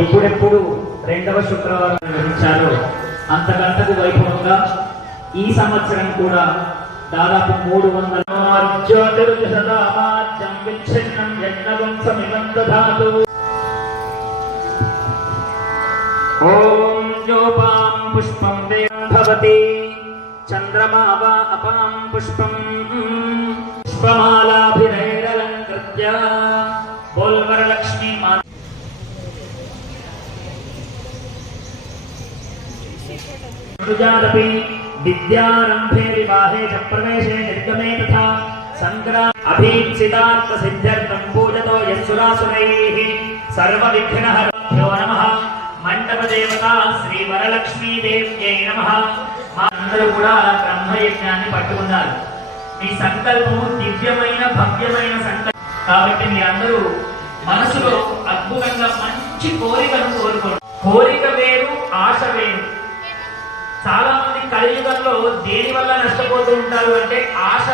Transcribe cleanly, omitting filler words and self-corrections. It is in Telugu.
ఎప్పుడెప్పుడు రెండవ శుక్రవారం నిర్వహించారో అంతకంతకు వైభవంగా ఈ సంవత్సరం కూడా దాదాపు 300 ఓం జోపాం పుష్పం భవతి చంద్రమా వా అపాం పుష్పం పుష్పమాలాభిరైరలంకృత్య బోల్వరలక్ష్మీ మా విద్యారంభే వివాహే చ ప్రవేశే నిర్గమే తథా సంగ్రామ అభీప్సితార్థ సిద్ధ్యర్థం పూజతో యస్సురాసురైః సర్వవిఘ్నహరభ్యో నమః మండప దేవత శ్రీ వరలక్ష్మీ దేవ్యై నమః. మా అందరూ కూడా బ్రహ్మయజ్ఞాన్ని పట్టుకున్నారు. మీ సంకల్పము దివ్యమైన భవ్యమైన సంకల్పం కాబట్టి మీరందరూ మనసులో అద్భుతంగా మంచి కోరికను కోరుకోండి. కోరిక వేరు, ఆశ వేరు. చాలా మంది కలియుగంలో దేని వల్ల నష్టపోతూ ఉంటారు అంటే ఆశ